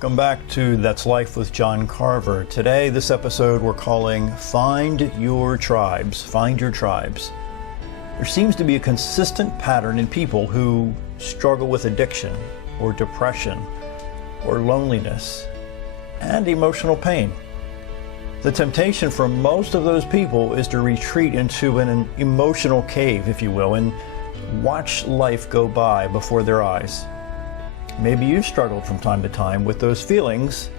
Welcome back to That's Life with John Carver. Today, this episode we're calling Find Your Tribes. Find Your Tribes. There seems to be a consistent pattern in people who struggle with addiction or depression or loneliness and emotional pain. The temptation for most of those people is to retreat into an emotional cave, if you will, and watch life go by before their eyes. Maybe you've struggled from time to time with those feelings,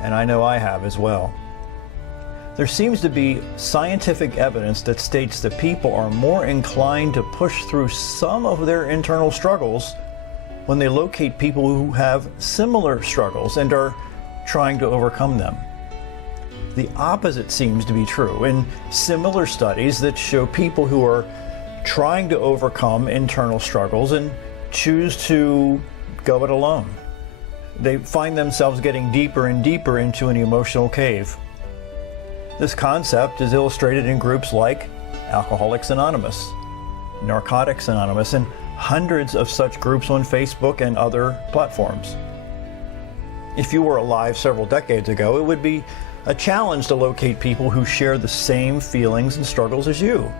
and I know I have as well. There seems to be scientific evidence that states that people are more inclined to push through some of their internal struggles when they locate people who have similar struggles and are trying to overcome them. The opposite seems to be true in similar studies that show people who are trying to overcome internal struggles and choose to go it alone. They find themselves getting deeper and deeper into an emotional cave. This concept is illustrated in groups like Alcoholics Anonymous, Narcotics Anonymous, and hundreds of such groups on Facebook and other platforms. If you were alive several decades ago, it would be a challenge to locate people who share the same feelings and struggles as you.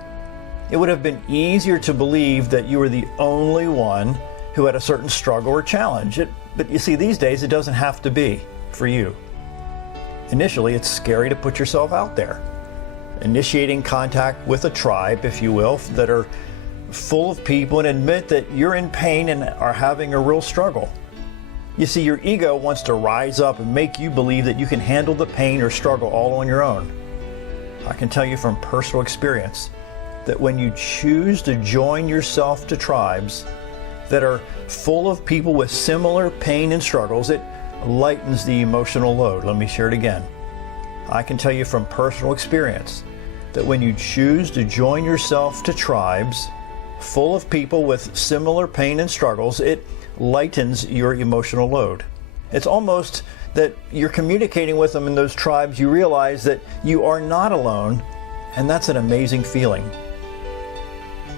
It would have been easier to believe that you were the only one who had a certain struggle or challenge. But you see, these days it doesn't have to be for you. Initially, it's scary to put yourself out there. Initiating contact with a tribe, if you will, that are full of people and admit that you're in pain and are having a real struggle. You see, your ego wants to rise up and make you believe that you can handle the pain or struggle all on your own. I can tell you from personal experience that when you choose to join yourself to tribes that are full of people with similar pain and struggles, it lightens the emotional load. Let me share it again. I can tell you from personal experience that when you choose to join yourself to tribes full of people with similar pain and struggles, it lightens your emotional load. It's almost that you're communicating with them in those tribes. You realize that you are not alone, and that's an amazing feeling.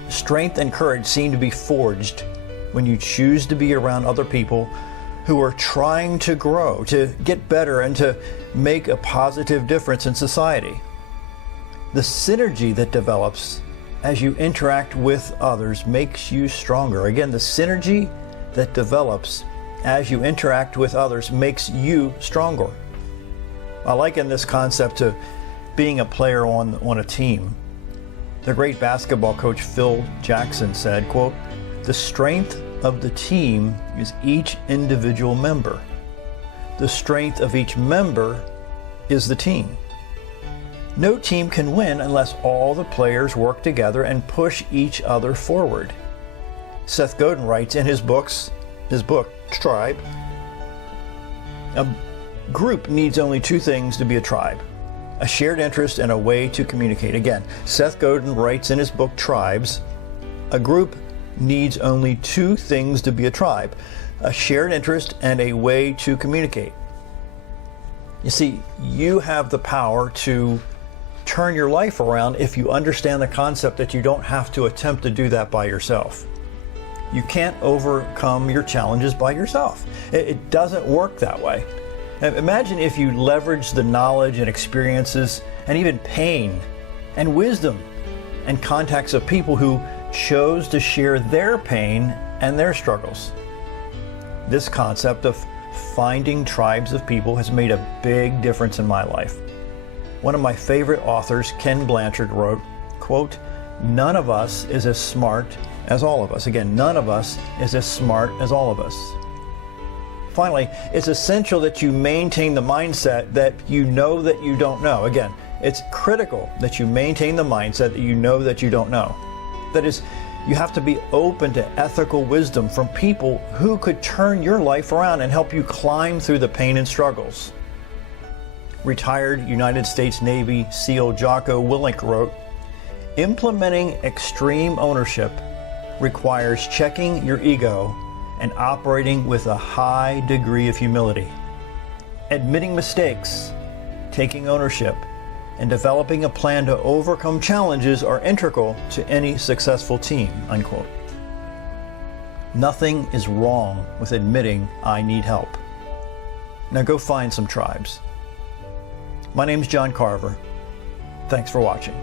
Strength and courage seem to be forged when you choose to be around other people who are trying to grow, to get better, and to make a positive difference in society. The synergy that develops as you interact with others makes you stronger. Again, the synergy that develops as you interact with others makes you stronger. I liken this concept to being a player on a team. The great basketball coach Phil Jackson said, quote, "The strength of the team is each individual member. The strength of each member is the team. No team can win unless all the players work together and push each other forward." Seth Godin writes in his book, Tribe, "A group needs only two things to be a tribe: a shared interest and a way to communicate." Again, Seth Godin writes in his book, Tribes, "A group needs only two things to be a tribe: a shared interest and a way to communicate." You see, you have the power to turn your life around if you understand the concept that you don't have to attempt to do that by yourself. You can't overcome your challenges by yourself. It doesn't work that way. Imagine if you leverage the knowledge and experiences and even pain and wisdom and contacts of people who chose to share their pain and their struggles. This concept of finding tribes of people has made a big difference in my life. One of my favorite authors, Ken Blanchard, wrote, quote, "None of us is as smart as all of us." Again, none of us is as smart as all of us. Finally, it's essential that you maintain the mindset that you know that you don't know. Again, it's critical that you maintain the mindset that you know that you don't know. That is, you have to be open to ethical wisdom from people who could turn your life around and help you climb through the pain and struggles. Retired United States Navy SEAL Jocko Willink wrote, "Implementing extreme ownership requires checking your ego and operating with a high degree of humility. Admitting mistakes, taking ownership, and developing a plan to overcome challenges are integral to any successful team," unquote. Nothing is wrong with admitting I need help. Now go find some tribes. My name's John Carver. Thanks for watching.